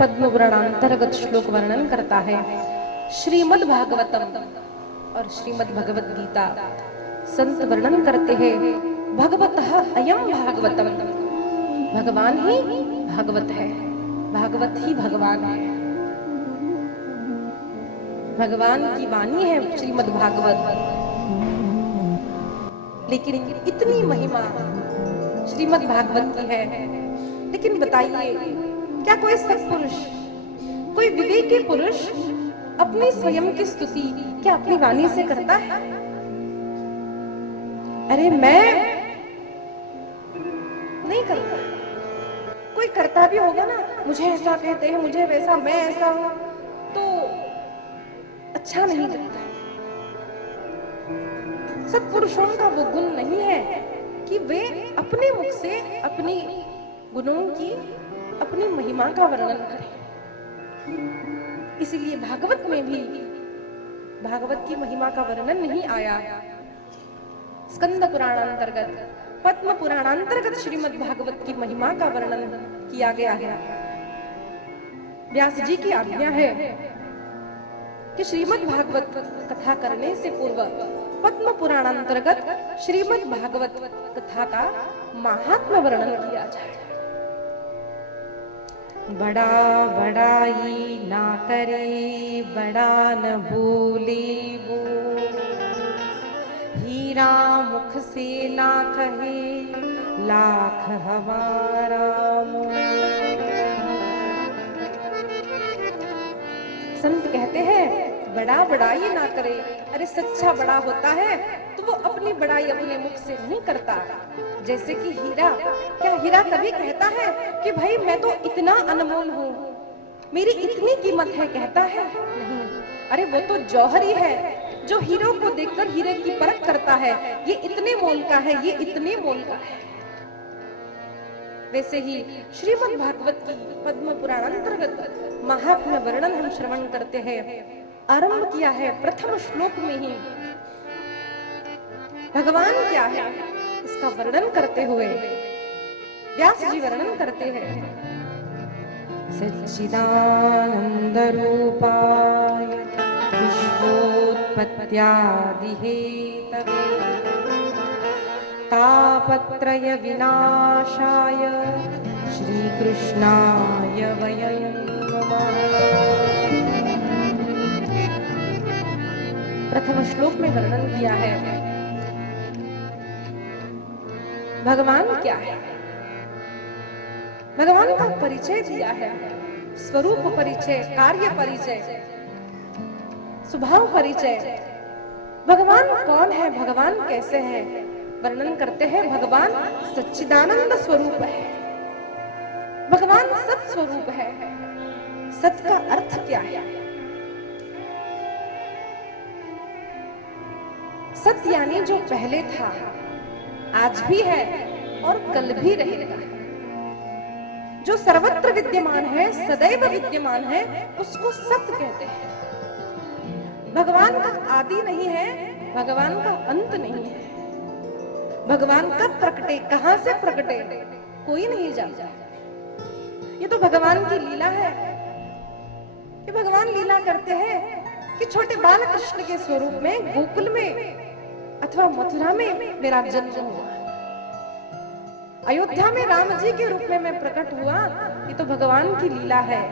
पद्म पुराणांतर्गत श्लोक वर्णन करता है। श्रीमद् भागवतम और श्रीमद् भगवत गीता संत वर्णन करते हैं, भगवतः अयम भागवतम, भगवान ही भागवत है, भागवत ही भगवान है, भगवान की वाणी है श्रीमद् भागवत। लेकिन इतनी महिमा श्रीमद् भागवत की है, लेकिन बताइए क्या कोई सत्पुरुष, कोई विवेकी पुरुष अपनी स्वयं की स्तुति क्या अपनी वाणी से करता है? अरे मैं नहीं करता। कोई करता भी होगा ना, मुझे ऐसा कहते हैं, मुझे वैसा, मैं ऐसा हूं, तो अच्छा नहीं लगता। सत्पुरुषों का वो गुण नहीं है कि वे अपने मुख से अपनी गुणों की, अपनी महिमा का वर्णन करें। इसीलिए भागवत में भी भागवत की महिमा का वर्णन नहीं आया। स्कंद पुराणांतर्गत, पद्म पुराणांतर्गत श्रीमद् भागवत की महिमा का वर्णन किया गया है। व्यास जी की आज्ञा है कि श्रीमद् भागवत कथा करने से पूर्व पद्म पुराणांतर्गत श्रीमद् भागवत कथा का महात्म्य वर्णन किया जाए। बड़ा बड़ाई ना करे, बड़ा न भूले वो, हीरा मुख से ना कहे, लाख हमारा मोह। संत कहते हैं बड़ा बड़ाई ना करे। अरे सच्चा बड़ा होता है तो वो अपनी बड़ाई अपने मुख से नहीं करता। जैसे कि हीरा, क्या हीरा कभी कहता है कि भाई मैं तो इतना अनमोल हूँ, मेरी इतनी कीमत है, कहता है? नहीं। अरे वो तो जौहर ही है जो हीरो को देखकर हीरे की परख करता है, ये इतने मोल का है, ये इतने मोल का है। वैसे ही श्रीमद् भागवत की पद्म पुराण अंतर्गत महात्म्य वर्णन हम श्रवण करते हैं। आरंभ किया है प्रथम श्लोक में ही भगवान क्या है इसका वर्णन करते हुए व्यास जी वर्णन करते हैं। सच्चिदानंद रूपाय विश्वोत्पत्त्यादि हेतवे तापत्रय विनाशाय श्री कृष्णाय वयं नमः। प्रथम श्लोक में वर्णन किया है भगवान क्या है, भगवान का परिचय दिया है, स्वरूप परिचय, कार्य परिचय, स्वभाव परिचय। भगवान कौन है, भगवान कैसे है, वर्णन करते हैं। भगवान सच्चिदानंद स्वरूप है, भगवान सत स्वरूप है। सत का अर्थ क्या है? सत यानी जो पहले था, आज भी है और कल भी रहेगा, जो सर्वत्र विद्यमान है, सदैव विद्यमान है, उसको सत कहते हैं। भगवान का आदि नहीं है, भगवान का अंत नहीं है। भगवान कब प्रकटे, कहां से प्रकटे, कोई नहीं जानता। ये तो भगवान की लीला है कि भगवान लीला करते हैं कि छोटे बाल कृष्ण के स्वरूप में गोकुल में अथवा मथुरा में मेरा जन्म हुआ, अयोध्या में राम जी के रूप में मैं प्रकट हुआ। ये तो भगवान की लीला है।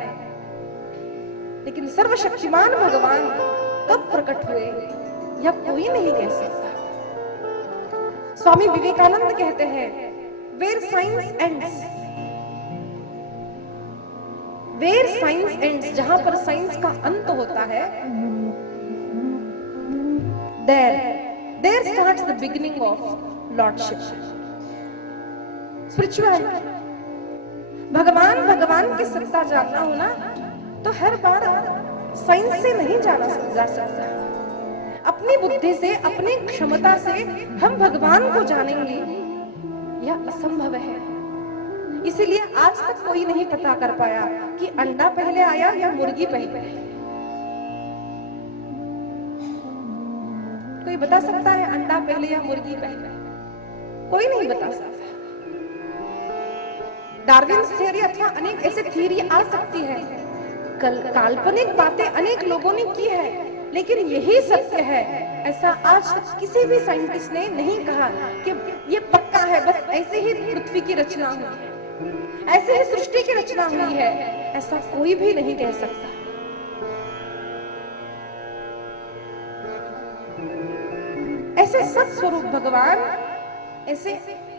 लेकिन सर्वशक्तिमान भगवान कब प्रकट हुए यह कोई नहीं कह सकता। स्वामी विवेकानंद कहते हैं, where science ends, where science ends, जहां पर साइंस का अंत होता है, there starts the beginning of lordship, spirituality. भगवान की सत्ता जानना हो ना, तो हर बार साइंस से नहीं जाना जा सकता। अपनी बुद्धि से, अपनी क्षमता से हम भगवान को जानेंगे, यह असंभव है। इसीलिए आज तक कोई नहीं पता कर पाया कि अंडा पहले आया या मुर्गी पहले। कोई बता सकता है अंडा पहले या मुर्गी पहले? कोई नहीं बता सकता। डार्विन थ्योरी अथवा अनेक ऐसे थ्योरी आ सकती है, काल्पनिक बातें अनेक लोगों ने की है, लेकिन यही सत्य है ऐसा आज तक किसी भी साइंटिस्ट ने नहीं कहा कि ये पक्का है, बस ऐसे ही पृथ्वी की रचना हुई है, ऐसे ही सृष्टि की रचना हुई है, ऐसा कोई भी नहीं कह सकता। ऐसे सत स्वरूप भगवान, ऐसे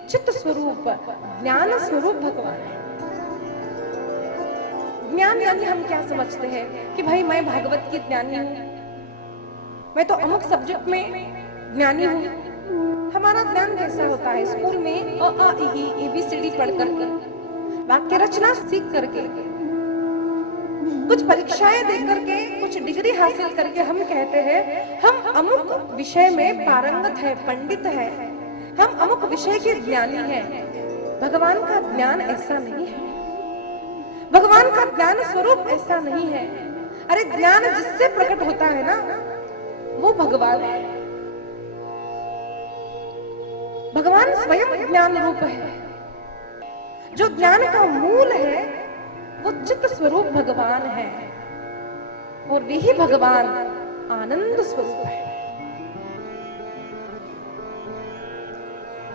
चित्त स्वरूप, ज्ञान स्वरूप भगवान है। ज्ञान यानी हम क्या समझते हैं कि भाई मैं भागवत की ज्ञानी हूं, मैं तो अमुक सब्जेक्ट में ज्ञानी हूं। हमारा ज्ञान कैसा होता है? स्कूल में अ आ इ ई ABCD पढ़ करके, वाक्य रचना सीख करके, कुछ परीक्षाएं दे करके, कुछ डिग्री हासिल करके हम कहते हैं हम अमुक विषय में पारंगत है, पंडित है, हम अमुक विषय के ज्ञानी हैं। भगवान का ज्ञान ऐसा नहीं है, भगवान का ज्ञान स्वरूप ऐसा नहीं है। अरे ज्ञान जिससे प्रकट होता है ना, वो भगवान है। भगवान स्वयं ज्ञान रूप है। जो ज्ञान का मूल है वो चित्त स्वरूप भगवान है, और वही भगवान आनंद स्वरूप है।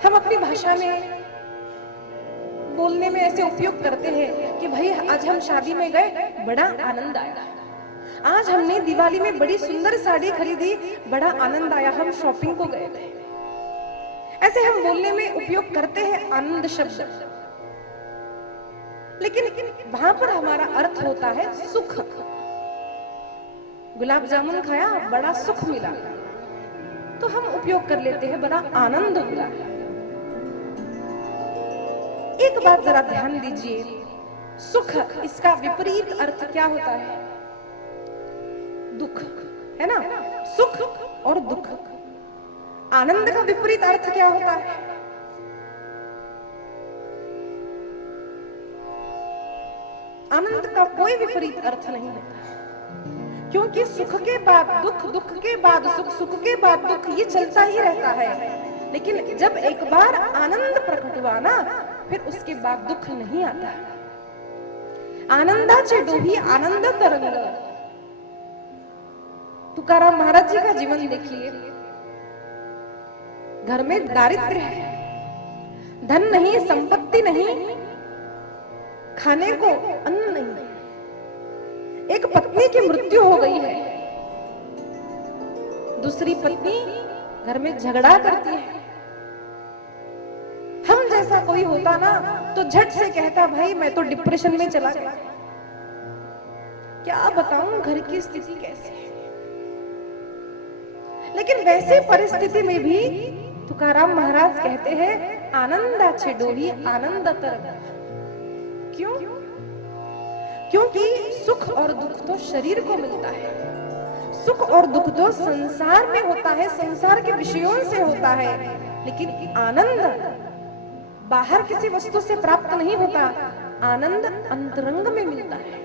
हम अपनी भाषा में बोलने में ऐसे उपयोग करते हैं कि भाई आज हम शादी में गए, बड़ा आनंद आया, आज हमने दिवाली में बड़ी सुंदर साड़ी खरीदी, बड़ा आनंद आया, हम शॉपिंग को गए थे। ऐसे हम बोलने में उपयोग करते हैं आनंद शब्द, लेकिन वहां पर हमारा अर्थ होता है सुख। गुलाब जामुन खाया, बड़ा सुख मिला, तो हम उपयोग कर लेते हैं बड़ा आनंद हुआ। एक बात जरा ध्यान दीजिए, सुख, इसका विपरीत अर्थ क्या होता है? दुख, है ना? सुख और दुख। आनंद का विपरीत अर्थ क्या होता है? आनंद का कोई विपरीत अर्थ नहीं होता, क्योंकि सुख के बाद दुख, दुख के बाद सुख, सुख के बाद दुख, ये चलता ही रहता है। लेकिन जब एक बार आनंद प्रकट हुआ ना, फिर उसके बाद दुख नहीं आता। आनंदाचे डोही आनंद तरंग। तुकाराम महाराज जी का जीवन देखिए, घर में दारिद्र्य है, धन नहीं, संपत्ति नहीं, खाने को अन्न नहीं, एक पत्नी की मृत्यु हो गई है, दूसरी पत्नी घर में झगड़ा करती है। हम जैसा कोई होता ना तो झट से कहता भाई मैं तो डिप्रेशन में चला गया, क्या बताऊं घर की स्थिति कैसी है। लेकिन वैसे परिस्थिति में भी तुकाराम महाराज कहते हैं आनंदाचे डोही आनंद तरंग। क्यों? क्योंकि सुख और दुख तो शरीर को मिलता है, सुख और दुख तो संसार में होता है, संसार के विषयों से होता है, लेकिन आनंद बाहर किसी वस्तु से प्राप्त नहीं होता, आनंद अंतरंग में मिलता है।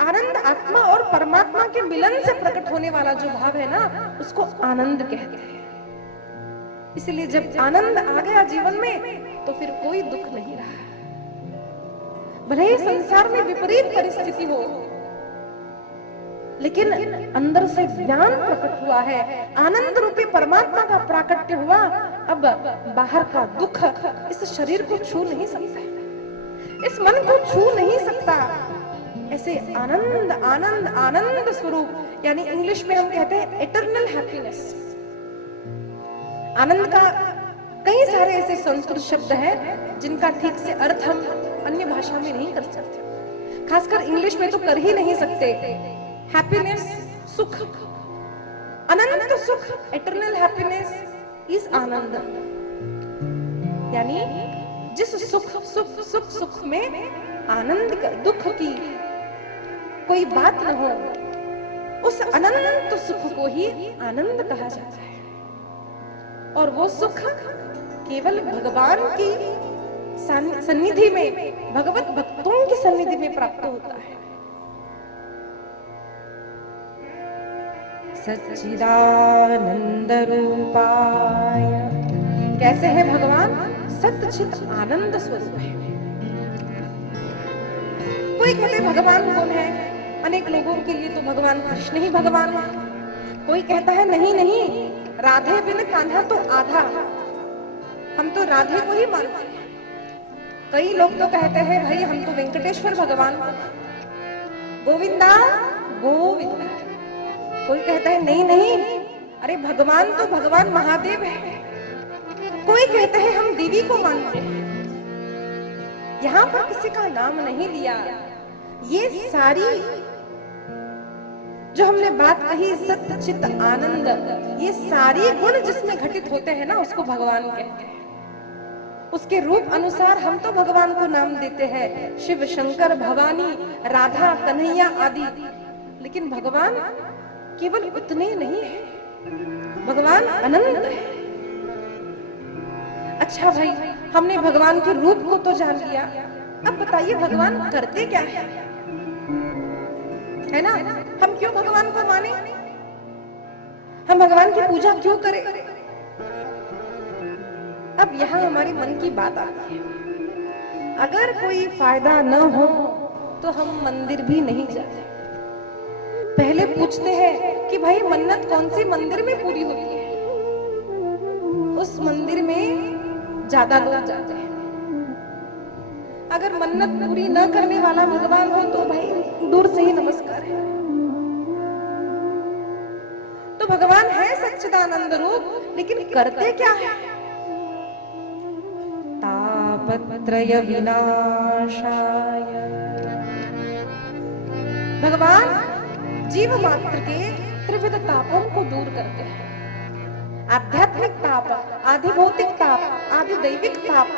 आनंद आत्मा और परमात्मा के मिलन से प्रकट होने वाला जो भाव है ना, उसको आनंद कहते हैं। इसलिए जब आनंद आ गया जीवन में तो फिर कोई दुख नहीं रहा। भले ही संसार में विपरीत परिस्थिति हो, लेकिन अंदर से ज्ञान प्रकट हुआ है, आनंद रूपी परमात्मा का प्राकट्य हुआ। अब बाहर का दुख इस शरीर को छू नहीं सकता, इस मन को छू नहीं सकता। ऐसे आनंद आनंद आनंद स्वरूप, यानी इंग्लिश में हम कहते हैं इटर्नल हैप्पीनेस। आनंद का कई सारे ऐसे संस्कृत शब्द हैं जिनका ठीक से अर्थ हम अन्य भाषा में नहीं कर सकते, खासकर इंग्लिश में तो कर ही नहीं सकते। हैप्पीनेस, सुख, अनंत सुख, इटर्नल हैप्पीनेस इज आनंद। यानी जिस सुख सुख सुख सुख में आनंद का, दुख की कोई बात न हो, उस अनंत सुख को ही आनंद कहा जाता है। और वो सुख केवल भगवान की सन्निधि में, भगवत भक्तों की सन्निधि में प्राप्त होता है। सच्चिदानंद रूपाय, कैसे है भगवान? सच्चित आनंद स्वरूप है। कोई कहते भगवान कौन है, अनेक लोगों के लिए तो भगवान कृष्ण ही भगवान है। कोई कहता है नहीं नहीं, राधे बिन कान्हा तो आधा, हम तो राधे को ही मानते हैं। कई लोग तो कहते हैं भाई हम तो वेंकटेश्वर भगवान गोविंदा गोविंदा। कोई कहता है नहीं नहीं, अरे भगवान तो भगवान महादेव है। कोई कहते हैं हम देवी को मानते हैं। यहां पर किसी का नाम नहीं लिया। ये सारी जो हमने बात कही सत्य चित्त आनंद, ये सारी गुण जिसमें घटित होते हैं ना, उसको भगवान कहते हैं। उसके रूप अनुसार हम तो भगवान को नाम देते हैं शिव शंकर भवानी राधा कन्हैया आदि, लेकिन भगवान केवल उतने नहीं है, भगवान अनंत है। अच्छा भाई, हमने भगवान के रूप को तो जान लिया, अब बताइए भगवान करते क्या है ना? हम क्यों भगवान को माने, हम भगवान की पूजा क्यों करें? अब यहाँ हमारे मन की बात आती है, अगर कोई फायदा न हो तो हम मंदिर भी नहीं जाते। पहले पूछते हैं कि भाई मन्नत कौन सी मंदिर में पूरी होती है, उस मंदिर में ज्यादा लोग जाते हैं। अगर मन्नत पूरी न करने वाला भगवान हो तो भाई दूर से ही नमस्कार है। तो भगवान है सच्चिदानंद रूप, लेकिन करते क्या है? तापत्रय विनाशाय, भगवान जीव मात्र के त्रिविध तापों को दूर करते हैं। आध्यात्मिक ताप, आधि भौतिक ताप, आधि दैविक ताप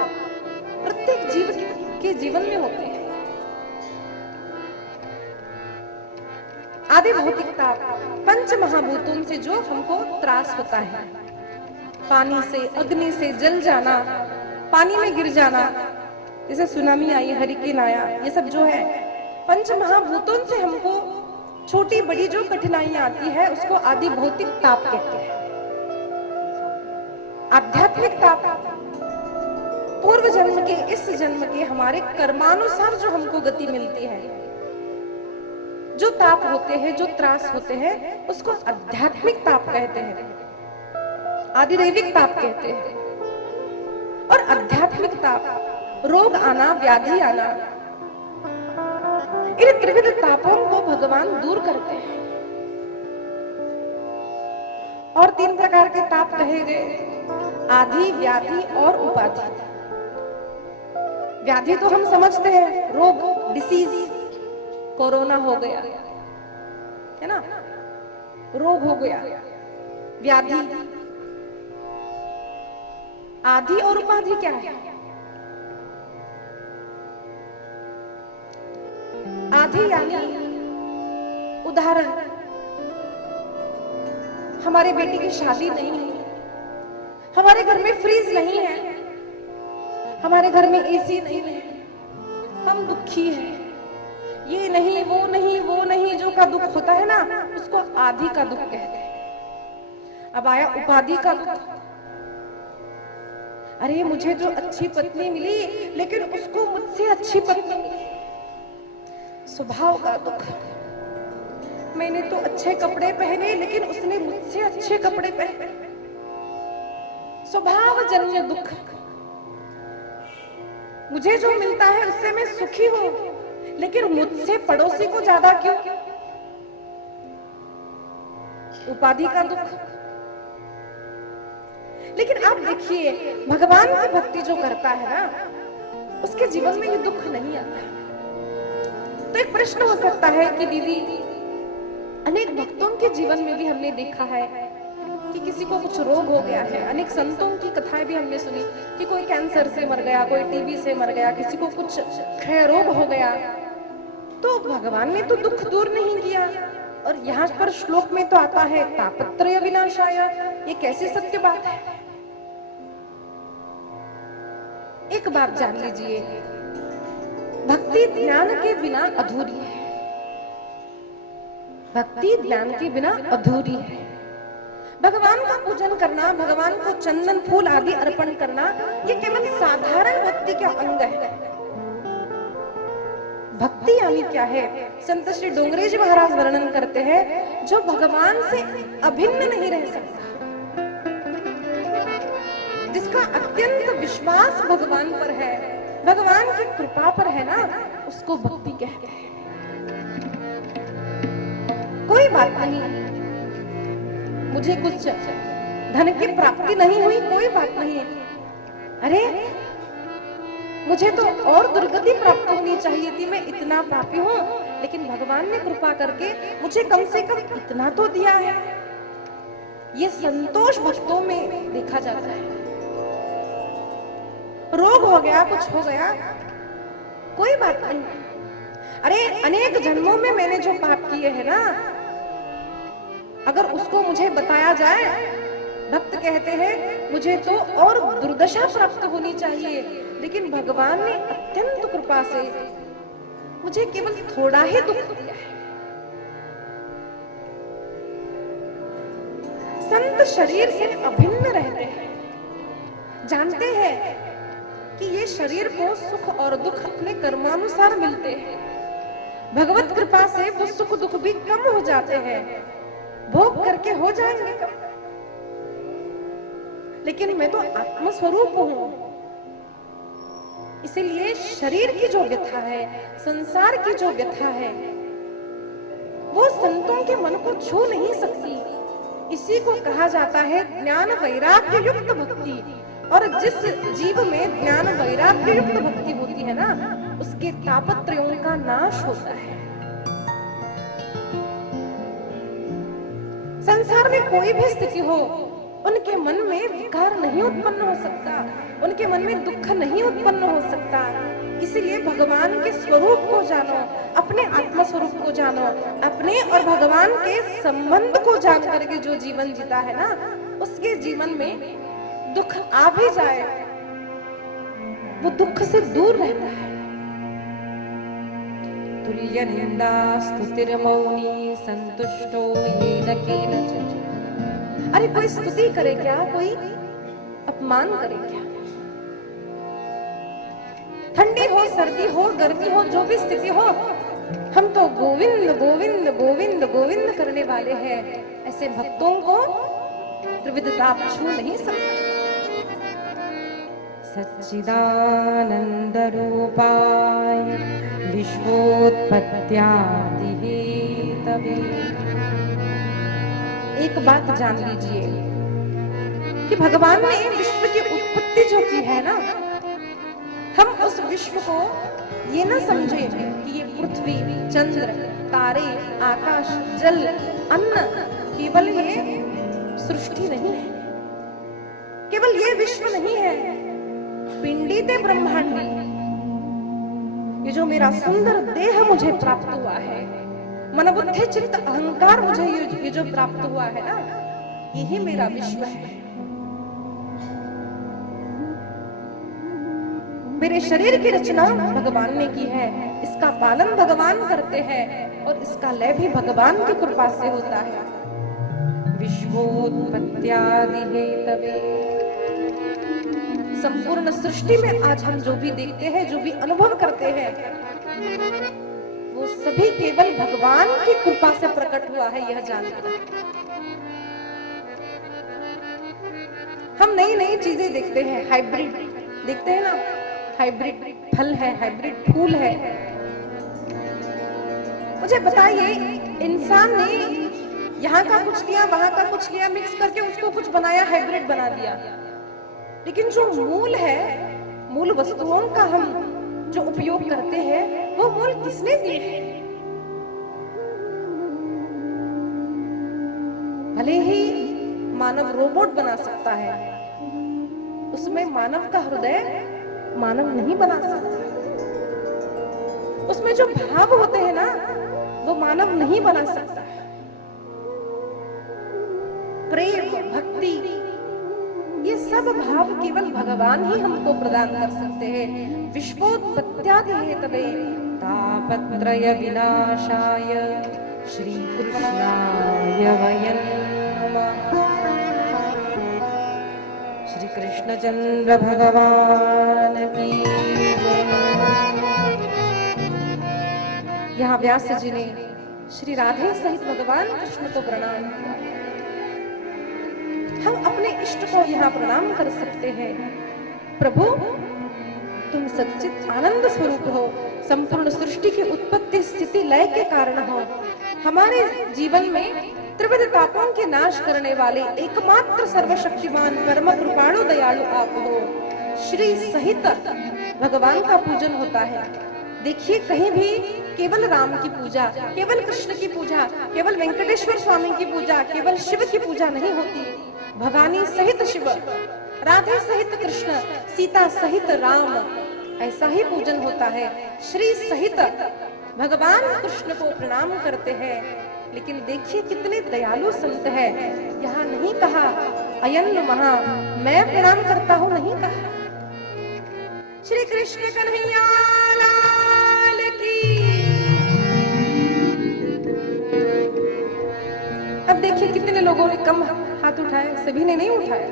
प्रत्येक जीव के जीवन में होते हैं। आधि भौतिक ताप पंच महाभूतों से जो हमको त्रास होता है, पानी से, अग्नि से, जल जाना, पानी में गिर जाना, जैसे सुनामी आई, हरिकेन आया, ये सब जो है पंच महाभूतों से हमको छोटी बड़ी जो कठिनाइयां आती है उसको आदि भौतिक ताप कहते हैं। आध्यात्मिक ताप पूर्व जन्म के, इस जन्म के हमारे कर्मानुसार जो हमको गति मिलती है, जो ताप होते हैं, जो त्रास होते हैं, उसको आध्यात्मिक ताप कहते हैं, आदिदैविक ताप कहते हैं। और आध्यात्मिक ताप, रोग आना, व्याधि आना, इन त्रिविध तापों को भगवान दूर करते हैं। और 3 प्रकार के ताप कहे गए, आधि, व्याधि और उपाधि। व्याधि तो हम समझते हैं, रोग, डिसीज, कोरोना हो गया है ना, रोग हो गया, व्याधि। आधि और उपाधि क्या है? आधि यानी उदाहरण, हमारे बेटी की शादी नहीं है, हमारे घर में फ्रीज नहीं है, हमारे घर में एसी नहीं है, हम दुखी हैं, ये नहीं वो नहीं वो नहीं, जो का दुख होता है ना, उसको आधि का दुख कहते हैं। अब आया उपाधि का दुख। अरे मुझे जो अच्छी पत्नी मिली, लेकिन उसको मुझसे अच्छी पत्नी मिली, स्वभाव का दुख। मैंने तो अच्छे कपड़े पहने, लेकिन उसने मुझसे अच्छे कपड़े पहने, स्वभावजन्य दुख। मुझे जो मिलता है उससे मैं सुखी हूं, लेकिन मुझसे पड़ोसी को ज्यादा क्यों? उपाधि का दुख। लेकिन आप देखिए, भगवान की भक्ति जो करता है ना, उसके जीवन में ये दुख नहीं आता। तो एक प्रश्न हो सकता है कि दीदी, अनेक भक्तों के जीवन में भी हमने देखा है कि किसी को कुछ रोग हो गया है। अनेक संतों की कथाएं भी हमने सुनी कि कोई कैंसर से मर गया, कोई टीबी से मर गया, किसी को कुछ क्षय रोग हो गया। तो भगवान ने तो दुख दूर नहीं किया। और यहाँ पर श्लोक में तो आता है तापत्रय विनाशाय। ये कैसी सत्य बात है? एक बात जान लीजिए, भक्ति ज्ञान के बिना अधूरी है। भक्ति ज्ञान के बिना अधूरी है। भगवान का पूजन करना, भगवान को चंदन फूल आदि अर्पण करना, ये केवल साधारण भक्ति का अंग है। भक्ति यानी क्या है? संत श्री डोंगरे जी महाराज वर्णन करते हैं, जो भगवान से अभिन्न नहीं रह सकता, जिसका अत्यंत विश्वास भगवान पर है, भगवान की कृपा पर है ना, उसको भक्ति कहते हैं। कोई बात नहीं, मुझे कुछ धन की प्राप्ति नहीं हुई, कोई बात नहीं, अरे मुझे तो और दुर्गति प्राप्त होनी चाहिए थी, मैं इतना पापी हूं, लेकिन भगवान ने कृपा करके मुझे कम से कम इतना तो दिया है। ये संतोष भक्तों में देखा जाता है। रोग हो गया, कुछ हो गया, कोई बात नहीं, अरे अनेक जन्मों में मैंने जो पाप किए हैं ना, अगर उसको मुझे बताया जाए, भक्त कहते हैं मुझे तो और दुर्दशा प्राप्त होनी चाहिए, लेकिन भगवान ने अत्यंत कृपा से मुझे केवल थोड़ा ही दुख दिया है। संत शरीर से अभिन्न रहते हैं, जानते हैं कि ये शरीर को सुख और दुख अपने कर्मानुसार मिलते हैं, भगवत कृपा से वो सुख दुख भी कम हो जाते हैं, भोग करके हो जाएंगे कम, लेकिन मैं तो आत्मस्वरूप हूं, इसीलिए शरीर की जो व्यथा है, संसार की जो व्यथा है, वो संतों के मन को छू नहीं सकती। इसी को कहा जाता है ज्ञान वैराग्य युक्त भक्ति। और जिस जीव में ज्ञान वैराग्य युक्त भक्ति होती है ना, उसके तापत्रयों का नाश होता है। संसार में कोई भी स्थिति हो, उनके मन में विकार नहीं उत्पन्न हो सकता, उनके मन में दुख नहीं उत्पन्न हो सकता। इसलिए भगवान के स्वरूप को जानो, अपने आत्मा स्वरूप को जानो, अपने और भगवान के संबंध को जान करके जो जीवन जीता है ना, उसके जीवन में दुख आ भी जाए, वो दुख से दूर रहता है। तुल्य निंदा स्तुतिर्मौनी संतुष्टो येन केनचित्। अरे कोई स्तुति करे क्या, कोई अपमान करे क्या? ठंडी हो, सर्दी हो, गर्मी हो, जो भी स्थिति हो, हम तो गोविंद गोविंद गोविंद गोविंद करने वाले हैं। ऐसे भक्तों को त्रिविधता छू नहीं सकते। सच्चिदानंद रूपाय विश्वोत्पत्त्यादिहेतवे। एक बात जान लीजिए कि भगवान ने विश्व की उत्पत्ति जो की है ना, हम उस विश्व को ये ना समझे कि ये पृथ्वी, चंद्र, तारे, आकाश, जल, अन्न, केवल ये सृष्टि नहीं है, केवल ये विश्व नहीं है। पिंडी ते ब्रह्मांडी, ये जो मेरा सुंदर देह मुझे प्राप्त हुआ है, मन बुद्धि चित्त अहंकार मुझे ये जो प्राप्त हुआ है ना, यही मेरा विश्व है। मेरे शरीर की रचना भगवान ने की है, इसका पालन भगवान करते हैं और इसका लय भी भगवान की कृपा से होता है। विश्वोत्पत्त्यादिहेतवे। संपूर्ण सृष्टि में आज हम जो भी देखते हैं, जो भी अनुभव करते हैं, वो सभी केवल भगवान की कृपा से प्रकट हुआ है, यह जानकर। हम नई नई चीजें देखते हैं, हाइब्रिड देखते हैं ना, हाइब्रिड फल है, हाइब्रिड फूल है। मुझे बताइए, इंसान ने यहाँ का कुछ लिया, वहां का कुछ लिया, मिक्स करके उसको कुछ बनाया, हाइब्रिड बना दिया, लेकिन जो मूल है, मूल वस्तुओं का हम जो उपयोग करते हैं, वो मूल किसने दिए हैं? भले ही मानव रोबोट बना सकता है, उसमें मानव का हृदय मानव नहीं बना सकता। उसमें जो भाव होते हैं ना, वो मानव नहीं बना सकता। प्रेम, भक्ति, ये सब भाव केवल भगवान ही हमको प्रदान कर सकते हैं। विश्वोत्पत्त्यादिहेतवे तापत्रय विनाशाय श्री कृष्णाय वयं नमः। श्री कृष्णचंद्र भगवान की जय। यहाँ व्यास जी ने श्री राधे सहित भगवान कृष्ण को प्रणाम किया। हम अपने इष्ट को यहाँ प्रणाम कर सकते हैं। प्रभु, तुम सच्चित आनंद स्वरूप हो, संपूर्ण सृष्टि की उत्पत्ति स्थिति लय के कारण हो। हमारे जीवन में त्रिविध तापों के नाश करने वाले एकमात्र सर्वशक्तिमान परम कृपाणु दयालु आप हो। श्री सहित भगवान का पूजन होता है। देखिए, कहीं भी केवल राम की पूजा, केवल कृष्ण की पूजा, केवल वेंकटेश्वर स्वामी की पूजा, केवल शिव की पूजा नहीं होती। भवानी सहित शिव, राधे सहित कृष्ण, सीता सहित राम, ऐसा ही पूजन होता है। श्री सहित भगवान कृष्ण को प्रणाम करते हैं। लेकिन देखिए कितने दयालु संत है। यहाँ नहीं कहा अयन महा, मैं प्रणाम करता हूँ, नहीं कहा। श्री कृष्ण कन्हैया लाल की। अब देखिए कितने लोगों ने कम हाथ उठाए, सभी ने नहीं उठाया।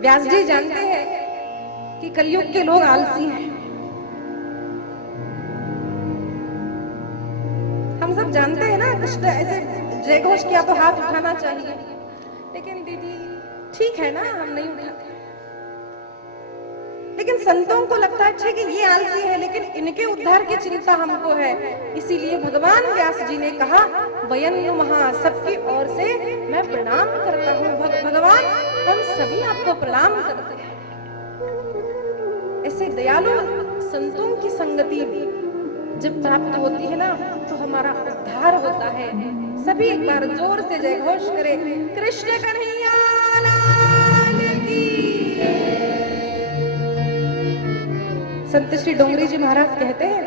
व्यास जी जानते हैं कि कलयुग के लोग आलसी हैं। हम सब जानते हैं ना, कृष्ण ऐसे जय घोष किया तो हाथ उठाना चाहिए, लेकिन दीदी ठीक है ना, हम नहीं उठाते। लेकिन संतों को लगता है कि ये आलसी है, लेकिन इनके उद्धार की चिंता हमको है। इसीलिए भगवान व्यास जी ने कहा वयन महा, सबकी ओर से मैं प्रणाम करता हूँ। भगवान, हम सभी आपको प्रणाम करते हैं। ऐसे दयालु संतों की संगति जब प्राप्त होती है ना, तो हमारा उद्धार होता है। सभी एक बार जोर से जय घोष करें, कृष्ण कन्हैया लाल की। संत श्री डोंगरी जी महाराज कहते हैं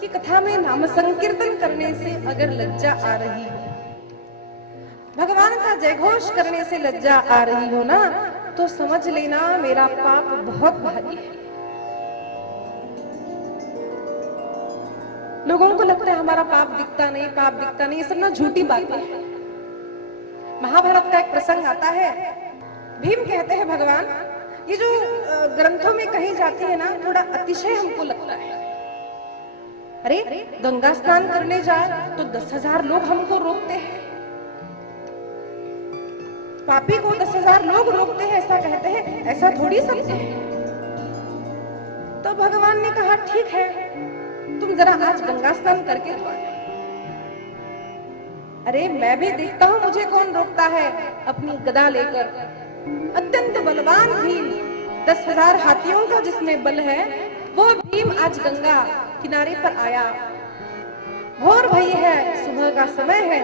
कि कथा में नाम संकीर्तन करने से अगर लज्जा आ रही हो, भगवान का जय घोष करने से लज्जा आ रही हो ना, तो समझ लेना मेरा पाप बहुत भारी है। लोगों को लगता है हमारा पाप दिखता नहीं, पाप दिखता नहीं, ये सब ना झूठी बातें हैं। महाभारत का एक प्रसंग आता है। भीम कहते हैं भगवान, ये जो ग्रंथों में कही जाती है ना, थोड़ा अतिशय हमको लगता है। अरे गंगा स्नान करने जाए तो 10,000 लोग हमको रोकते हैं, पापी को 10,000 लोग रोकते हैं, ऐसा कहते हैं, ऐसा थोड़ी सत्य है। तो भगवान ने कहा ठीक है, तुम जरा आज गंगा स्नान करके तो आना। अरे मैं भी देखता हूँ मुझे कौन रोकता है। अपनी गदा लेकर अत्यंत बलवान भीम, 10,000 हाथियों का जिसमें बल है, वो भीम आज गंगा किनारे पर आया। भोर भई है, सुबह का समय है,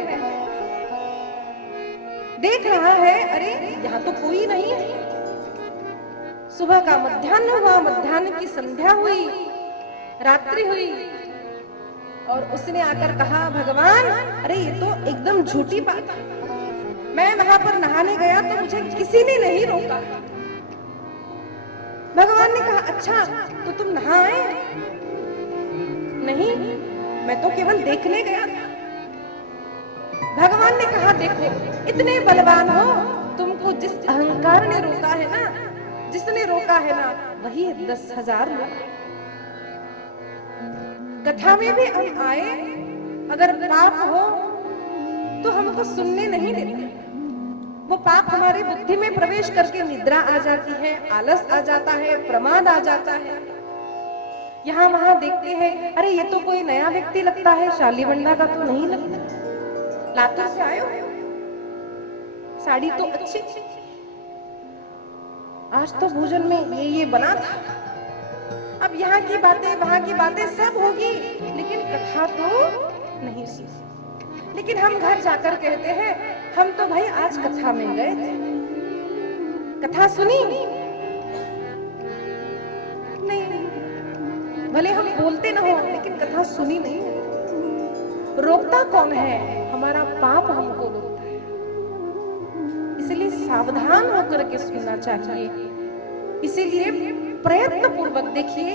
देख रहा है अरे यहाँ तो कोई नहीं है। सुबह का मध्याह्न हुआ, मध्याह्न की संध्या हुई, रात्रि हुई, और उसने आकर कहा भगवान, अरे ये तो एकदम झूठी बात है। मैं वहां पर नहाने गया तो मुझे किसी ने नहीं रोका। भगवान ने कहा अच्छा तो तुम नहाए? नहीं, मैं तो केवल देखने गया था। भगवान ने कहा देखो, इतने बलवान हो, तुमको जिस अहंकार ने रोका है ना, जिसने रोका है ना, वही 10,000 लोग। कथा में भी हम आए, अगर पाप हो तो हमको सुनने नहीं देते। वो पाप हमारी बुद्धि में प्रवेश करके निद्रा आ जाती है, आलस आ जाता है, प्रमाद आ जाता है। यहाँ वहां देखते हैं, अरे ये तो कोई नया व्यक्ति लगता है, शालीबंडा का तो नहीं लगता, लातूर से आए हो, साड़ी तो अच्छी थी, आज तो भोजन में ये बना था। अब यहाँ की बातें वहां की बातें सब होगी, लेकिन कथा तो नहीं सुनी। लेकिन हम घर जाकर कहते हैं हम तो भाई आज कथा में गए थे, कथा सुनी नहीं, भले हम बोलते ना हो, लेकिन कथा सुनी नहीं। रोकता कौन है? हमारा पाप हमको रोकता है। इसलिए सावधान होकर के सुनना चाहिए। इसीलिए प्रयत्न पूर्वक देखिए,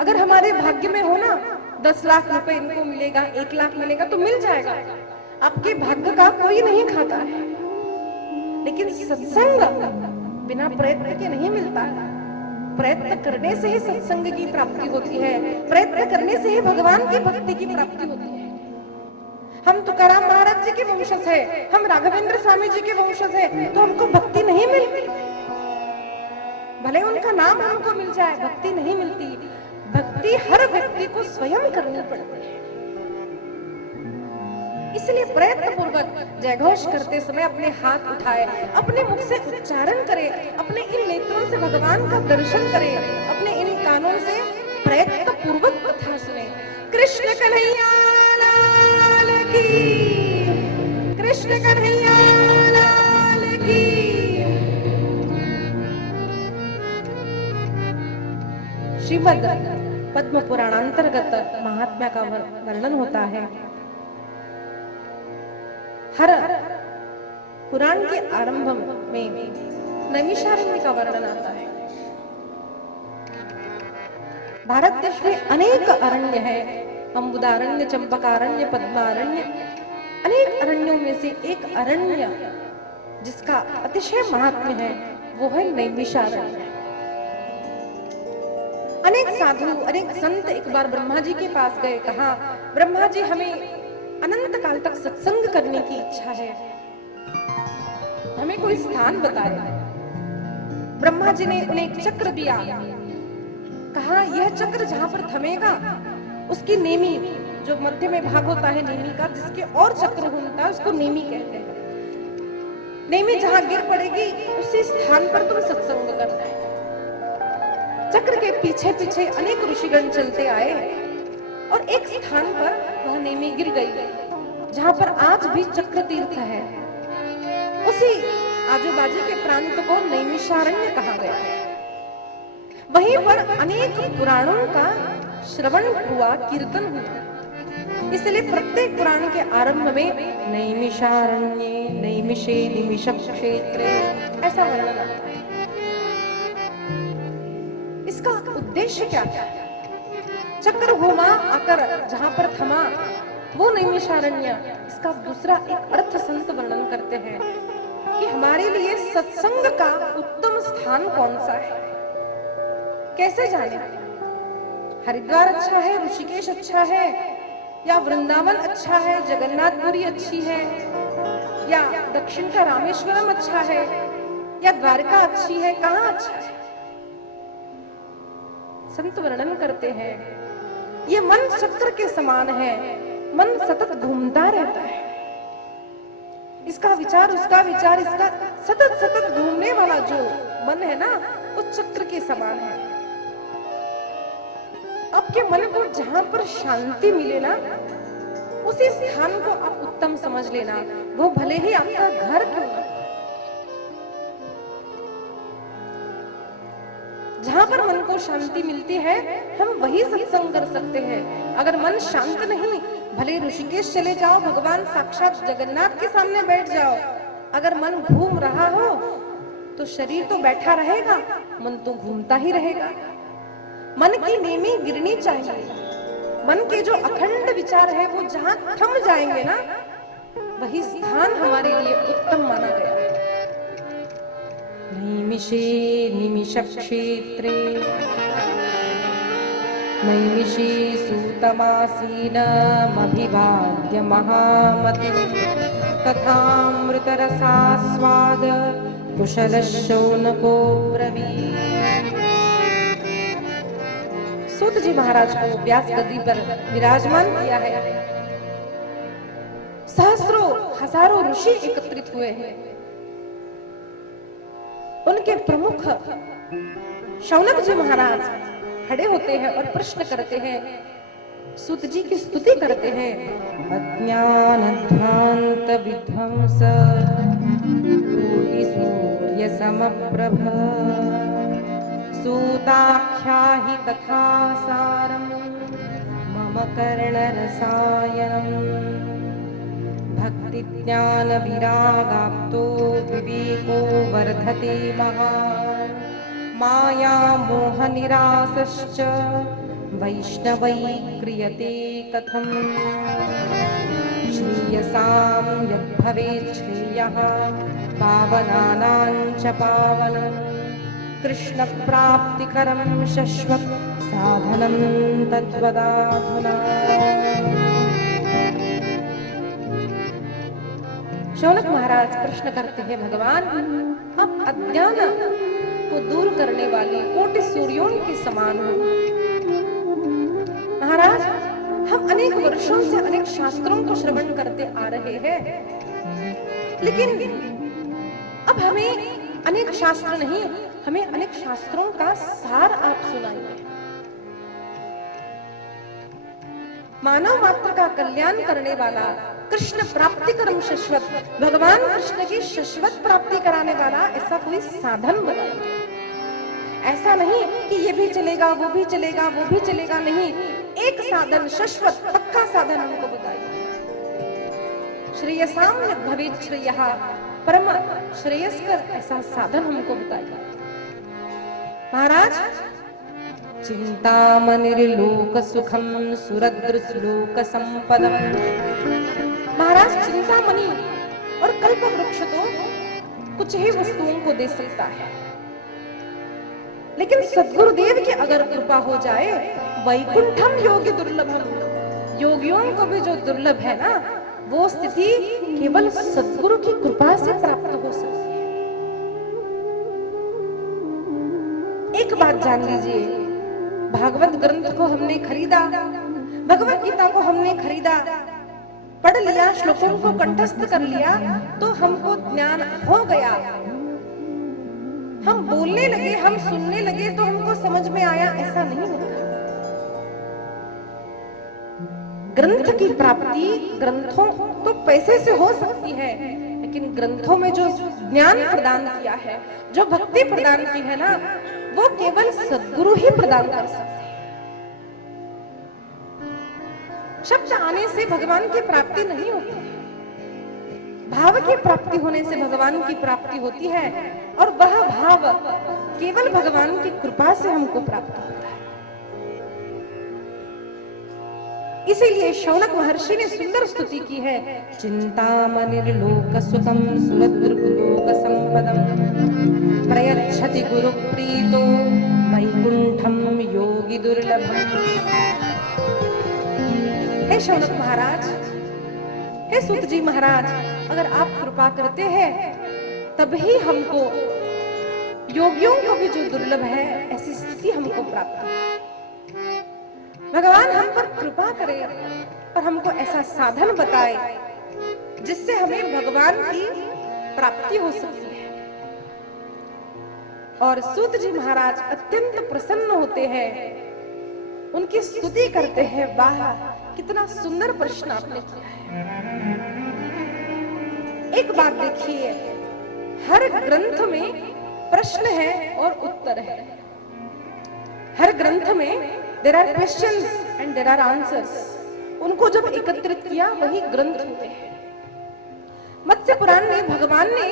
अगर हमारे भाग्य में हो ना 10 लाख रुपए इनको मिलेगा, 1 लाख मिलेगा तो मिल जाएगा। आपके भाग्य का कोई नहीं खाता है, लेकिन सत्संग बिना प्रयत्न के नहीं मिलता है। प्रयत्न करने से ही सत्संग की प्राप्ति होती है, प्रयत्न करने से ही भगवान की भक्ति की प्राप्ति होती है। हम तुकाराम महाराज जी के वंशज है, हम राघवेंद्र स्वामी जी के वंशज है, तो हमको भक्ति नहीं मिलती। भले उनका नाम हमको मिल जाए, भक्ति नहीं मिलती। भक्ति हर व्यक्ति को स्वयं करनी पड़ती है। इसलिए प्रयत्न पूर्वक जयघोष करते समय अपने हाथ उठाए, अपने मुख से उच्चारण करे, अपने इन नेत्रों से भगवान का दर्शन करे, अपने इन कानों से प्रयत्न पूर्वक कथा सुने। कृष्ण कन्हैया लाल की, कृष्ण कन्हैया लाल की। श्रीमद् पद्म पुराणांतर्गत महात्म्य का वर्णन होता है। हर पुराण के आरंभ में नैमिषारण्य का वर्णन आता है। भारत देश में अनेक अरण्य है, अम्बुदारण्य, चंपकारण्य, पद्मारण्य, अनेक अरण्यों में से एक अरण्य जिसका अतिशय महात्म्य है वो है नैमिषारण्य। अनेक साधु, अनेक संत एक बार ब्रह्मा जी के पास गए, कहा ब्रह्मा जी हमें अनंत काल तक सत्संग करने की इच्छा है, हमें कोई स्थान बताए। ब्रह्मा जी ने उन्हें एक चक्र दिया, कहा यह चक्र जहां पर थमेगा उसकी नेमी, जो मध्य में भाग होता है नेमी का, जिसके और चक्र होता है उसको नेमी कहते हैं। नेमी जहां गिर पड़ेगी उसी स्थान पर तुम सत्संग करना है। चक्र के पीछे पीछे अनेक ऋषिगण चलते आए और एक स्थान पर वह नेमी गिर गई, जहां पर आज भी चक्र तीर्थ है। उसी आजू बाजू के प्रांत को नैमिषारण्य कहा गया है। वहीं पर अनेक पुराणों का श्रवण हुआ, कीर्तन हुआ। इसलिए प्रत्येक पुराण के आरंभ में नैमिषारण्ये नैमिषे निमिषं क्षेत्रे ऐसा वर्णन आता है। इसका उद्देश्य क्या है? चक्र घूमा आकर जहां पर थमा वो नैमिषारण्य। इसका दूसरा एक अर्थ संत वर्णन करते हैं कि हमारे लिए सत्संग का उत्तम स्थान कौन सा है, कैसे जाने? हरिद्वार अच्छा है, ऋषिकेश अच्छा है, या वृंदावन अच्छा है, जगन्नाथपुरी अच्छी है, या दक्षिण का रामेश्वरम अच्छा है, या द्वारका अच्छी है, कहाँ अच्छा है? संत वर्णन करते हैं ये मन चक्र के समान है, मन सतत घूमता रहता है। इसका विचार, उसका विचार, इसका सतत सतत घूमने वाला जो मन है ना, वो चक्र के समान है। आपके मन को जहां पर शांति मिले ना, उसी स्थान को आप उत्तम समझ लेना, वो भले ही आपका घर क्यों ना। जहां पर मन को शांति मिलती है हम वही सत्संग कर सकते हैं। अगर मन शांत नहीं, भले ऋषिकेश चले जाओ, भगवान साक्षात जगन्नाथ के सामने बैठ जाओ, अगर मन घूम रहा हो तो शरीर तो बैठा रहेगा, मन तो घूमता ही रहेगा। मन की नेमी गिरनी चाहिए। मन के जो अखंड विचार है वो जहां थम जाएंगे ना, वही स्थान हमारे लिए उत्तम माना गया है। नैमिषे निमिषक्षेत्रे नैमिषे सूतमासीनमभिवाद्य महामतिं कथामृतरसास्वाद कुशलशौनको ब्रवीत्। सूत जी महाराज को व्यास गद्दी पर विराजमान किया है। सहस्रों हजारों ऋषि एकत्रित हुए हैं। उनके प्रमुख शौनक जी महाराज खड़े होते हैं और प्रश्न करते हैं, सूत जी की स्तुति करते हैं। अज्ञानध्वांत विध्वंस कोटि सूर्य समप्रभ सूताख्याहि कथासारं मम कर्णरसायनम् भक्ति ज्ञान विरागाप्तो विवेको वर्धते महान् माया मोह निरासश्च वैष्णवै क्रियते कथम् श्रेयसां यद्भवेत् श्रेयः पावनानां च पावनं कृष्ण प्राप्तिकरं शश्वत साधनं तद्वदाधुना। शौनक महाराज प्रश्न करते हैं, भगवान आप अज्ञान को दूर करने वाली कोटि सूर्यों के समान हो। महाराज हम अनेक वर्षों से अनेक शास्त्रों को श्रवण करते आ रहे हैं, लेकिन अब हमें अनेक शास्त्र नहीं, हमें अनेक शास्त्रों का सार आप सुनाइए। मानव मात्र का कल्याण करने वाला, कृष्ण प्राप्ति कर्म शाश्वत, भगवान कृष्ण की शाश्वत प्राप्ति कराने वाला ऐसा कोई साधन बनाइए। ऐसा नहीं कि ये भी चलेगा, वो भी चलेगा, वो भी चलेगा, नहीं, एक साधन शाश्वत पक्का साधन हमको बताइए। श्रेयसाम भवेत् श्रेयः, परम श्रेयस्कर ऐसा साधन हमको बताइए। महाराज चिंतामणिर्लोक सुखम सुरद्र श्लोक संपदम। महाराज चिंतामणि और कल्प वृक्ष तो कुछ ही वस्तुओं को दे सकता है, लेकिन सद्गुरुदेव की अगर कृपा हो जाए, वैकुंठम योगी दुर्लभम, योगियों को भी जो दुर्लभ है ना, वो स्थिति केवल सद्गुरु की कृपा से प्राप्त हो सकती है। एक बात जान लीजिए, भागवत ग्रंथ को हमने खरीदा, भगवत गीता को हमने खरीदा, पढ़ लिया, श्लोकों को कंठस्थ कर लिया, तो हमको ज्ञान हो गया। हम बोलने लगे, हम सुनने लगे तो हमको समझ में आया, ऐसा नहीं होता। ग्रंथ की प्राप्ति ग्रंथों तो पैसे से हो सकती है, लेकिन ग्रंथों में जो ज्ञान प्रदान किया है, जो भक्ति प्रदान की है ना, वो केवल सद्गुरु ही प्रदान कर सकते हैं। शब्द आने से भगवान की प्राप्ति नहीं होती है, भाव की प्राप्ति होने से भगवान की प्राप्ति होती है, और वह भाव केवल भगवान की कृपा से हमको प्राप्त होता है। इसीलिए शौनक महर्षि ने सुंदर स्तुति की है, चिंतामणिर्लोक सुखम सुरद्रुलोक संपदम प्रयच्छति गुरु प्रीतो वैकुंठम योगी दुर्लभम। हे शौनक महाराज, हे सूत जी महाराज, अगर आप कृपा करते हैं तभी हमको, योगियों को भी जो दुर्लभ है, ऐसी स्थिति हमको प्राप्त हो। भगवान हम पर कृपा करे और हमको ऐसा साधन बताए जिससे हमें भगवान की प्राप्ति हो सकती है। और सूत जी महाराज अत्यंत प्रसन्न होते हैं, उनकी स्तुति करते हैं। वाह, कितना सुंदर प्रश्न आपने किया है। एक बात देखिए, हर ग्रंथ में प्रश्न है और उत्तर है। हर ग्रंथ में there are questions and there are answers। उनको जब एकत्रित किया वही ग्रंथ हुए हैं। मत्स्य पुराण में भगवान ने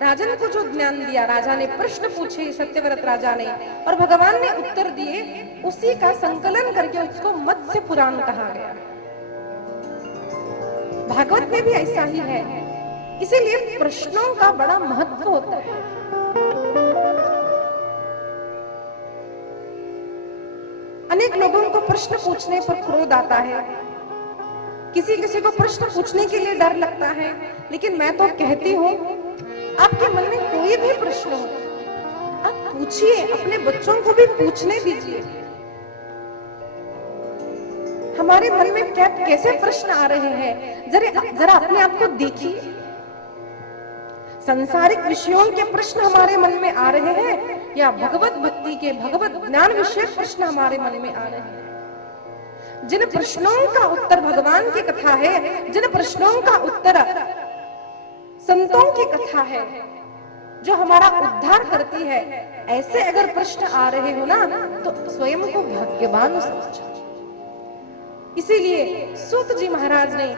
राजन को जो ज्ञान दिया, राजा ने प्रश्न पूछे, सत्यव्रत राजा ने, और भगवान ने उत्तर दिए, उसी का संकलन करके उसको मत्स्य पुराण कहा गया। भागवत में भी ऐसा ही है, इसीलिए प्रश्नों का बड़ा महत्व होता है। अनेक लोगों को प्रश्न पूछने पर क्रोध आता है, किसी किसी को प्रश्न पूछने के लिए डर लगता है, लेकिन मैं तो कहती हूँ, आपके मन में कोई भी प्रश्न हो, आप पूछिए, अपने बच्चों को भी पूछने दीजिए। हमारे मन में क्या कैसे प्रश्न आ रहे हैं, जरा अपने आप को देखिए। संसारिक विषयों के प्रश्न हमारे मन में आ रहे हैं या भगवत भक्ति के, भगवत ज्ञान विषय प्रश्न हमारे मन में आ रहे हैं? जिन प्रश्नों का उत्तर भगवान की कथा है, जिन प्रश्नों का उत्तर संतों की कथा है, जो हमारा उद्धार करती है, ऐसे अगर प्रश्न आ रहे हो ना, तो स्वयं को भाग्यवान समझो। इसीलिए सूत जी महाराज ने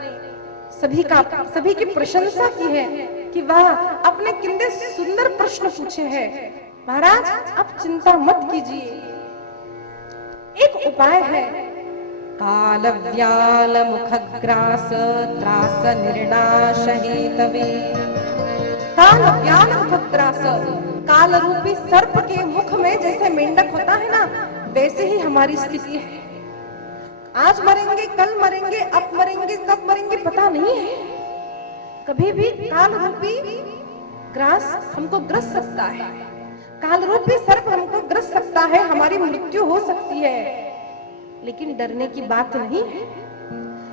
सभी की प्रशंसा की है कि वाह, आपने कितने सुंदर प्रश्न पूछे हैं। महाराज आप चिंता मत कीजिए, एक उपाय है। काल व्याल मुखग्रास त्रास निर्नाश हेतवे। काल व्याल मुखग्रास, काल रूपी सर्प के मुख में जैसे मेंढक होता है ना, वैसे ही हमारी स्थिति है। आज मरेंगे, कल मरेंगे, अब मरेंगे, कब मरेंगे पता नहीं है। कभी भी काल रूपी ग्रास हमको ग्रस सकता है, काल रूपी सर्प हमको ग्रस सकता है, हमारी मृत्यु हो सकती है, लेकिन डरने की बात नहीं है।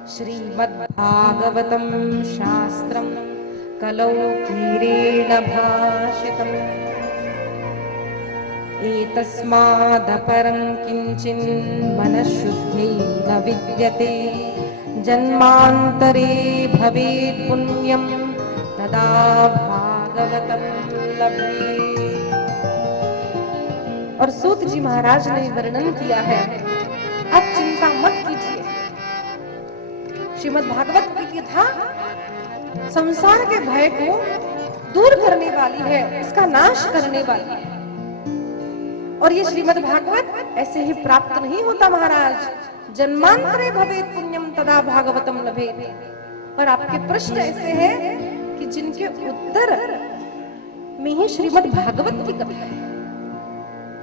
श्रीमद्भागवतम शास्त्रम कलौ कीरेण भाषितम् एतस्मादपरं किंचिन् मनःशुद्ध्यै न विद्यते जन्मान्तरे भवेत् पुण्यं तदा भागवतं लभेत्। और सूत जी महाराज ने वर्णन किया है, अब चिंता मत कीजिए। श्रीमद् भागवत की कथा संसार के भय को दूर करने वाली है, इसका नाश करने वाली है। और ये श्रीमद् भागवत ऐसे ही प्राप्त नहीं होता महाराज, जन्मांतरे भवेत् पुण्यम तदा भागवतम लभेत्। और आपके प्रश्न ऐसे हैं कि जिनके उत्तर में ही श्रीमद् भागवत की कथा है।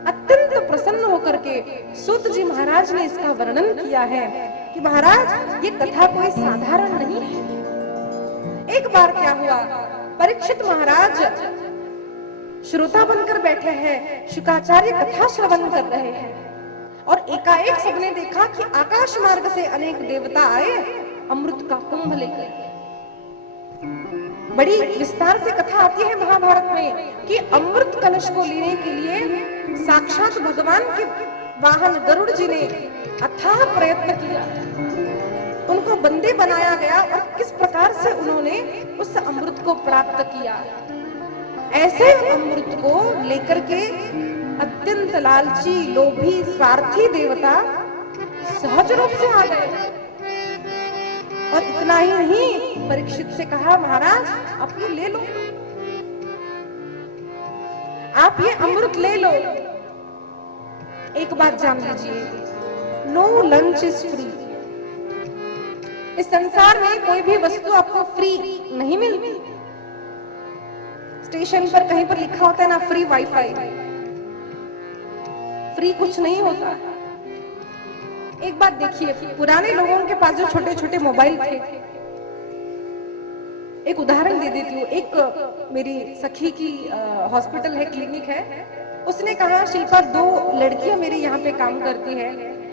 अत्यंत प्रसन्न होकर के सूत जी महाराज ने इसका वर्णन किया है कि महाराज ये कथा कोई साधारण नहीं है। एक बार क्या हुआ, परीक्षित महाराज श्रोता बनकर बैठे हैं, शुकाचार्य कथा श्रवण कर रहे हैं, और एकाएक सबने देखा कि आकाश मार्ग से अनेक देवता आए अमृत का कुंभ लेकर। बड़ी विस्तार से कथा आती है महाभारत में कि अमृत कलश को लेने के लिए साक्षात भगवान के वाहन गरुड़ जी ने अथाह प्रयत्न किया, उनको बंदी बनाया गया, और किस प्रकार से उन्होंने उस अमृत को प्राप्त किया। ऐसे अमृत को लेकर के अत्यंत लालची, लोभी, स्वार्थी देवता सहज रूप से आ गए। और इतना ही नहीं, परीक्षित से कहा महाराज आप ये ले लो, आप ये अमृत ले लो। एक बात जान लीजिए, नो लंच इज फ्री। इस संसार में कोई भी वस्तु आपको फ्री नहीं मिलती। स्टेशन पर कहीं पर लिखा होता है ना फ्री वाईफाई, फ्री कुछ नहीं होता। एक बात देखिए, पुराने लोगों के पास जो छोटे छोटे मोबाइल थे, एक उदाहरण दे देती हूँ। एक मेरी सखी की हॉस्पिटल है, क्लिनिक है, उसने कहा शिल्पा 2 लड़कियां मेरे यहाँ पे काम करती है,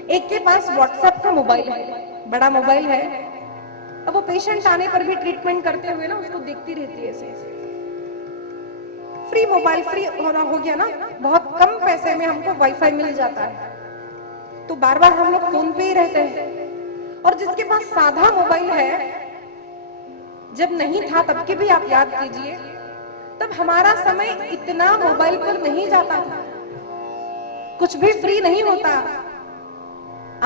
एक के पास व्हाट्सएप का मोबाइल है, बड़ा मोबाइल है, अब वो पेशेंट आने पर भी ट्रीटमेंट करते हुए ना उसको देखती रहती है ऐसे। फ्री मोबाइल, फ्री हो गया ना, बहुत कम पैसे में हमको वाईफाई मिल जाता है, तो बार बार हम लोग फोन पे ही रहते हैं। और जिसके पास साधा मोबाइल है, जब नहीं था तब के भी आप याद कीजिए, तब हमारा समय इतना मोबाइल पर नहीं जाता था, कुछ भी फ्री नहीं होता।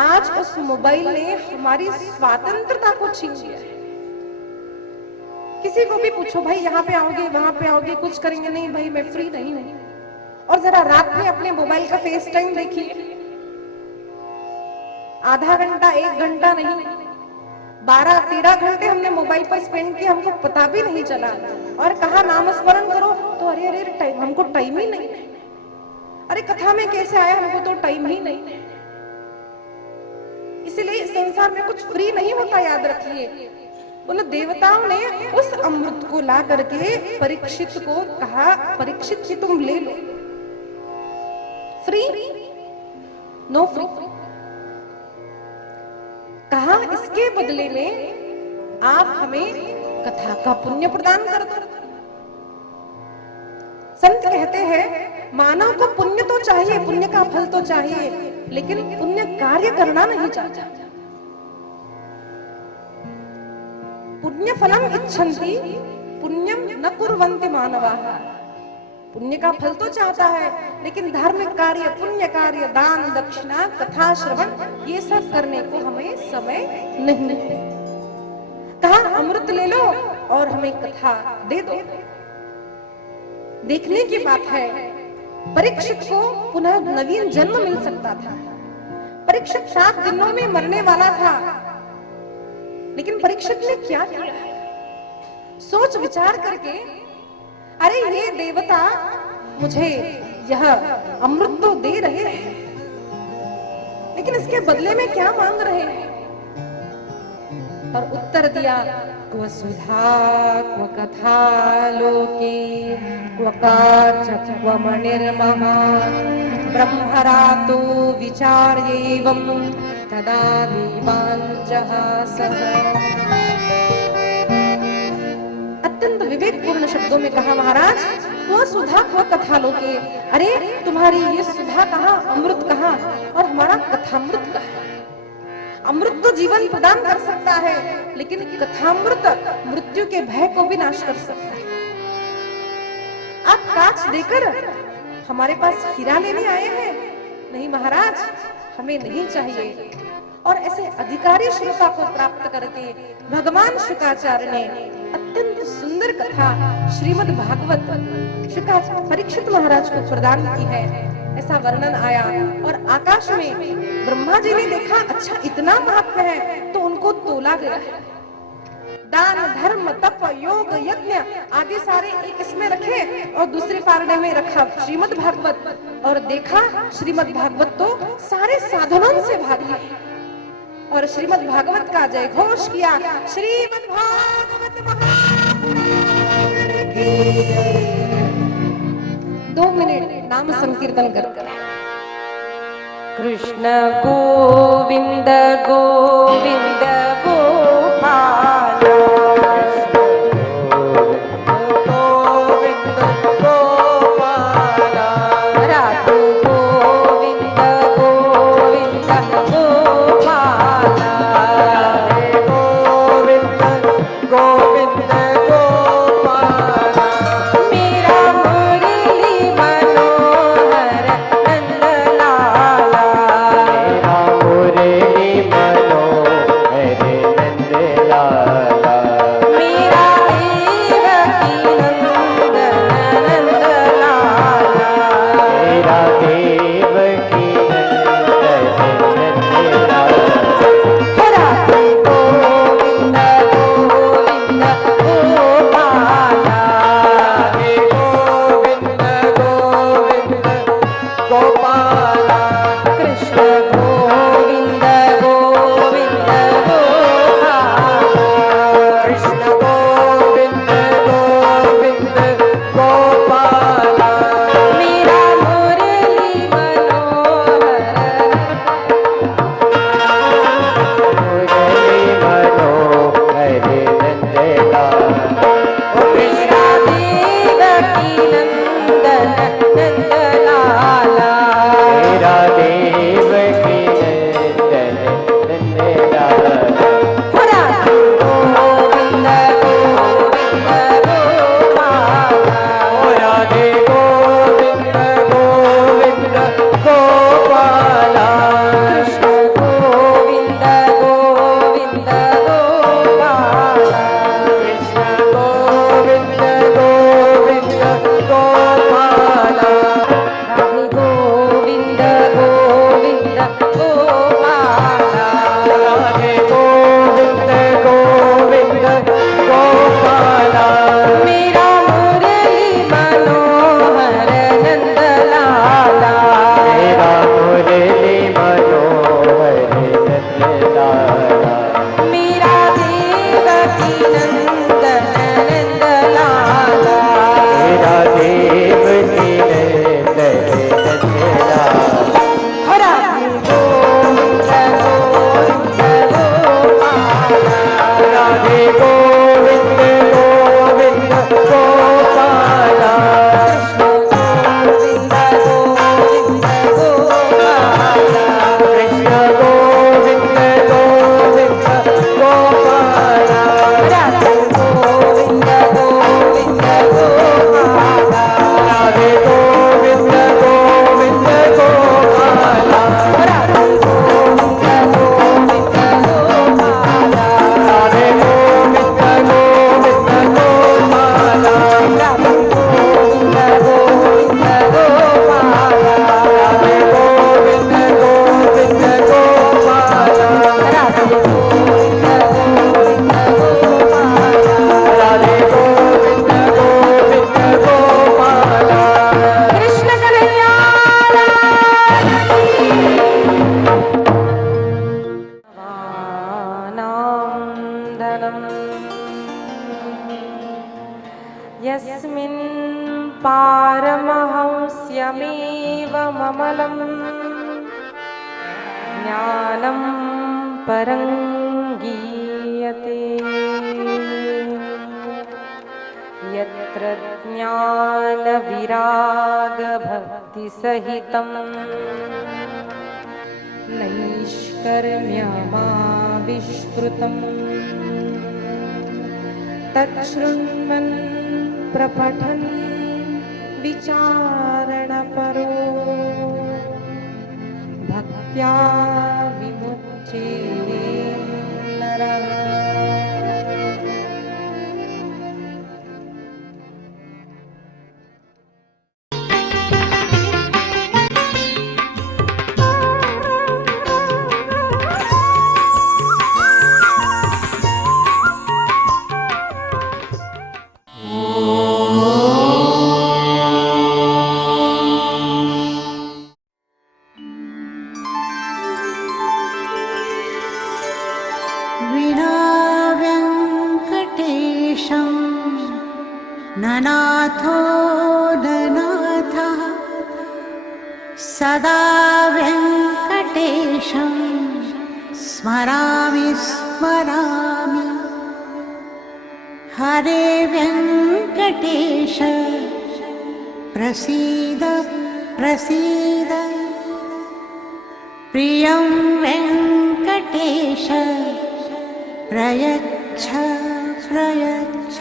आज उस मोबाइल ने हमारी स्वतंत्रता को छीन लिया है। किसी को भी पूछो भाई यहाँ पे आओगे, वहां पे आओगे, कुछ करेंगे, नहीं भाई मैं फ्री नहीं हूं। और जरा रात में अपने मोबाइल का फेस टाइम देखिए, आधा घंटा, 1 घंटा नहीं, 12-13 घंटे हमने मोबाइल पर स्पेंड किए, हमको पता भी नहीं चला। और कहा नाम स्मरण करो तो अरे अरे टाइम, हमको टाइम ही नहीं। अरे कथा में कैसे आया, हमको तो टाइम ही नहीं। इसलिए संसार में कुछ फ्री नहीं होता, याद रखिए। उन देवताओं ने उस अमृत को ला करके परीक्षित को कहा, परीक्षित जी तुम ले लो, फ्री नो फ्री। कहा इसके बदले में आप हमें कथा का पुण्य प्रदान कर दो। संत कहते हैं मानव को पुण्य तो चाहिए, पुण्य का फल तो चाहिए, लेकिन पुण्य कार्य करना नहीं चाहता। पुण्य फलम इच्छन्ति पुण्यम न कुर्वन्ति मानवाः। पुण्य का फल तो चाहता है, लेकिन धार्मिक कार्य, पुण्य कार्य, दान दक्षिणा, कथा श्रवण, ये सब करने को हमें समय नहीं है। कहा अमृत ले लो और हमें कथा दे दो। देखने की बात है, परीक्षित को पुनः नवीन जन्म मिल सकता था। परीक्षित 7 दिनों में मरने वाला था, लेकिन परीक्षित ने क्या किया? सोच विचार करके, अरे ये देवता मुझे यह अमृत तो दे रहे हैं, लेकिन इसके बदले में क्या मांग रहे हैं? और उत्तर दिया, क्व सुधा क्व कथा लोके क्व काच क्व मणिर्महान् ब्रह्मरातो विचार्येवं तदा देवान् जहासः। अत्यंत विवेकपूर्ण शब्दों में कहा महाराज, वो सुधा वो कथा लोके, अरे तुम्हारी ये सुधा कहाँ, अमृत कहाँ, और हमारा कथामृत कहाँ? अमृत तो जीवन प्रदान कर सकता है, लेकिन कथामृत मृत्यु के भय को भी नाश कर सकता है। आप कांच देकर हमारे पास हीरा लेने आए हैं? नहीं महाराज, हमें नहीं चाहिए। और ऐसे अधिकारी श्रोता को प्राप्त करके भगवान शुकाचार्य ने अत्यंत सुंदर कथा श्रीमद् भागवत शुकाचार्य परीक्षित महाराज को प्रदान की है। ऐसा वर्णन आया और आकाश में ब्रह्मा जी ने देखा, अच्छा इतना महात्म्य है, तो उनको तोला गया है। दान धर्म तप योग यज्ञ आदि सारे एक इसमें रखे और दूसरे पारणे में रखा श्रीमद् भागवत, और देखा श्रीमद् भागवत तो सारे साधनों से भारी है। और श्रीमद् भागवत का जय घोष किया, श्रीमद् भागवत महापुराण की। 2 मिनट नाम संकीर्तन कर। कृष्ण गोविंद गोविंद गोपाल, गोविंद गोपाल, राधे गोविंद गोविंद गोपाल, राधे गोविंद गोविंद गोपाल, मेरा मुरली मनोहर नंद लाला, मेरा मुरली मनोहर पारमहंस्यमेवममलं ज्ञानं परं गीयते। यत्र ज्ञानविरागभक्तिसहितं नैष्कर्म्यमाविष्कृतम् तच्छृण्वन् प्रपठन् विचारणपरो भक्त्या विमुच्यते नरः। विना वेङ्कटेशं ननाथो ननाथः सदा वेङ्कटेशं स्मरामि स्मरामि। हरे वेङ्कटेश प्रसीद प्रसीद। प्रियं वेङ्कटेश प्रयच्छ प्रयच्छ।